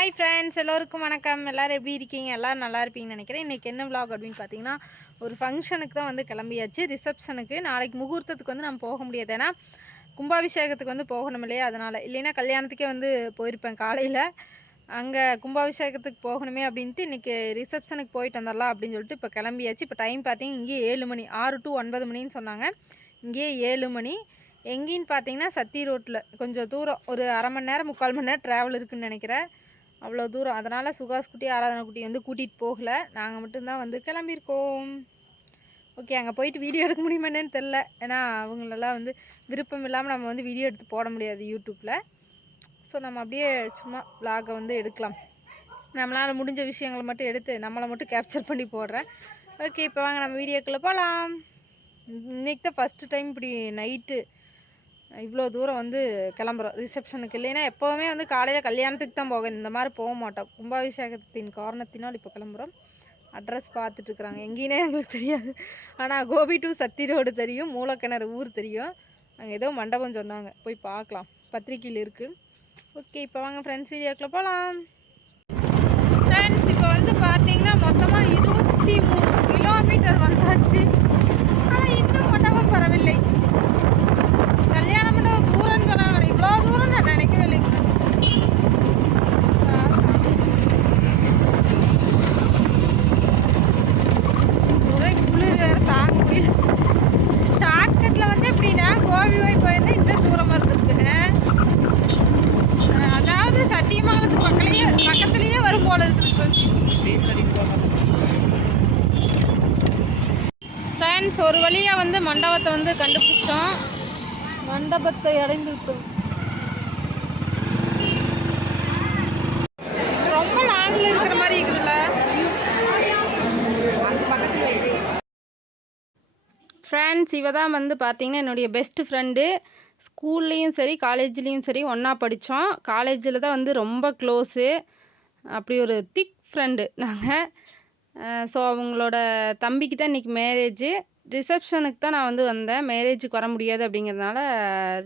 Hi friends, எல்லோருக்கும் வணக்கம். எல்லோரும் எப்படி இருக்கீங்க? எல்லோரும் நல்லா இருப்பீங்கன்னு நினைக்கிறேன். இன்றைக்கி என்ன விலாக் அப்படின்னு பார்த்தீங்கன்னா, ஒரு ஃபங்க்ஷனுக்கு தான் வந்து கிளம்பியாச்சு, ரிசப்ஷனுக்கு. நாளைக்கு முகூர்த்தத்துக்கு வந்து நம்ம போக முடியாது, ஏன்னா கும்பாபிஷேகத்துக்கு வந்து போகணும் இல்லையா, அதனால். இல்லைன்னா கல்யாணத்துக்கே வந்து போயிருப்பேன் காலையில். அங்கே கும்பாபிஷேகத்துக்கு போகணுமே அப்படின்ட்டு இன்றைக்கி ரிசப்ஷனுக்கு போயிட்டு வந்துடலாம் அப்படின்னு சொல்லிட்டு இப்போ கிளம்பியாச்சு. இப்போ டைம் பார்த்தீங்கன்னா இங்கேயே 7 மணி, 6 to 9 மணின்னு சொன்னாங்க. இங்கேயே 7 மணி. எங்கேன்னு பார்த்தீங்கன்னா சத்தி ரோட்டில் கொஞ்சம் தூரம், ஒரு அரை மணி நேரம் 3/4 மணி நேரம் ட்ராவல் இருக்குதுன்னு நினைக்கிறேன். அவ்வளோ தூரம். அதனால் சுகாஸ் குட்டி, ஆராதனை குட்டி வந்து கூட்டிகிட்டு போகலை. நாங்கள் மட்டும்தான் வந்து கிளம்பியிருக்கோம். ஓகே, அங்கே போயிட்டு வீடியோ எடுக்க முடியுமா என்னன்னு தெரில, ஏன்னா அவங்களெல்லாம் வந்து விருப்பம் இல்லாமல் நம்ம வந்து வீடியோ எடுத்து போட முடியாது யூடியூப்பில். ஸோ நம்ம அப்படியே சும்மா விலாகை வந்து எடுக்கலாம். நம்மளால் முடிஞ்ச விஷயங்களை மட்டும் எடுத்து நம்மளை மட்டும் கேப்சர் பண்ணி போடுறேன். ஓகே, இப்போ வாங்க நம்ம வீடியோக்குள்ளே போகலாம். இன்றைக்கி தான் ஃபஸ்ட்டு டைம் இப்படி நைட்டு இவ்வளோ தூரம் வந்து கிளம்புறோம் ரிசப்ஷனுக்கு. இல்லைன்னா எப்போவுமே வந்து காலையில் கல்யாணத்துக்கு தான் போக, இந்த மாதிரி போக மாட்டோம். கும்பாபிஷேகத்தின் காரணத்தினால் இப்போ கிளம்புறோம். அட்ரஸ் பார்த்துட்ருக்குறாங்க, எங்கேனே எங்களுக்கு தெரியாது. ஆனால் கோபி டு சத்தி ரோடு தெரியும், மூலக்கிணறு ஊர் தெரியும். அங்கே ஏதோ மண்டபம் சொன்னாங்க, போய் பார்க்கலாம், பத்திரிக்கையில் இருக்குது. ஓகே, இப்போ வாங்க ஃப்ரெண்ட்ஸ் வீடியோக்குள்ளே போகலாம். ஃப்ரெண்ட்ஸ், இப்போ வந்து பார்த்தீங்கன்னா மொத்தமாக 23 கிலோமீட்டர் வந்தாச்சு. ஆனால் இன்னும் மண்டபம் வரவில்லை. கல்யாண மண்டபம் தூரம்னு சொன்னாங்க, இவ்வளோ தூரம் நான் நினைக்கவே இல்லை. ஒரே குளிர் வேறு தாங்க முடியல. ஷார்ட்கட்டில் வந்து எப்படின்னா கோபி போய் போயிருந்தா இன்னும் தூரமாக இருந்துருக்கு. அதாவது சத்தியமங்கலத்துக்கு பக்கத்துலேயே வரும் போல இருக்குது. ஃப்ரெண்ட்ஸ், ஒரு வழியாக வந்து மண்டபத்தை வந்து கண்டுபிடிச்சிட்டோம். மண்டபத்தை அடைந்து விட்டோம். ரொம்ப லாங்கில் இருக்கிற மாதிரி இருக்குதுல்ல. ஃப்ரெண்ட்ஸ், இவ தான் வந்து பார்த்தீங்கன்னா என்னுடைய பெஸ்ட்டு ஃப்ரெண்டு. ஸ்கூல்லேயும் சரி காலேஜ்லேயும் சரி ஒன்றா படித்தோம். காலேஜில் தான் வந்து ரொம்ப க்ளோஸு, அப்படி ஒரு திக் ஃப்ரெண்டு நாங்கள். ஸோ அவங்களோட தம்பிக்கு தான் இன்றைக்கி மேரேஜு. ரிசப்ஷனுக்கு தான் நான் வந்து வந்தேன், மேரேஜுக்கு வர முடியாது அப்படிங்கிறதுனால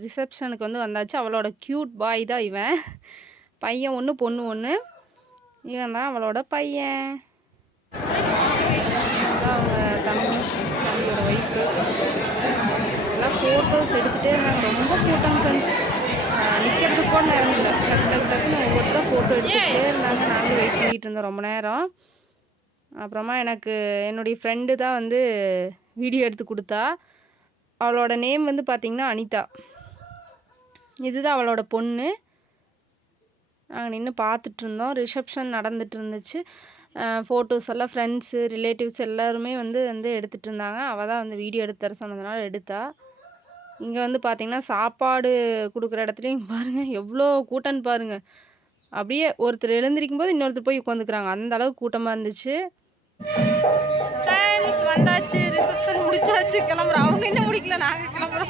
ரிசப்ஷனுக்கு வந்து வந்தாச்சு. அவளோட க்யூட் பாய் தான் இவன். பையன் ஒன்று பொண்ணு ஒன்று. இவன் தான் அவளோட பையன். அதான் அவங்க தம்பியோட ஒய்ஃபு. எல்லாம் ஃபோட்டோஸ் எடுத்துகிட்டே இருந்தாங்க. ரொம்ப கூட்டம் ஃப்ரெண்ட்ஸ், நிற்கிறதுக்கு கூட நேரம் இல்லை. டக்குன்னு ஒவ்வொருத்தரும் ஃபோட்டோ எடுத்துகிட்டே இருந்தாங்க. நாங்களும் வெயிட் பண்ணிகிட்டு இருந்தோம் ரொம்ப நேரம். அப்புறமா எனக்கு என்னுடைய ஃப்ரெண்டு தான் வந்து வீடியோ எடுத்து கொடுத்தா. அவளோட நேம் வந்து பார்த்திங்கன்னா அனிதா. இதுதான் அவளோட பொண்ணு. நாங்கள் நின்று பார்த்துட்ருந்தோம். ரிசப்ஷன் நடந்துகிட்டு இருந்துச்சு. ஃபோட்டோஸ் எல்லாம் ஃப்ரெண்ட்ஸு ரிலேட்டிவ்ஸ் எல்லாருமே வந்து எடுத்துகிட்டு இருந்தாங்க. அவள் தான் வந்து வீடியோ எடுத்து தர சொன்னதுனால எடுத்தா. இங்கே வந்து பார்த்திங்கன்னா சாப்பாடு கொடுக்குற இடத்துலையும் பாருங்கள் எவ்வளோ கூட்டம்னு பாருங்கள். அப்படியே ஒருத்தர் எழுந்திருக்கும் போது இன்னொருத்தர் போய் உட்காந்துக்கிறாங்க, அந்த அளவுக்கு கூட்டமாக இருந்துச்சு. ஃப்ரெண்ட்ஸ், வந்தாச்சு, ரிசப்ஷன் முடிச்சாச்சு, கிளம்புறோம். அவங்க இன்னும் முடிக்கல, நாங்கள் கிளம்புறோம்.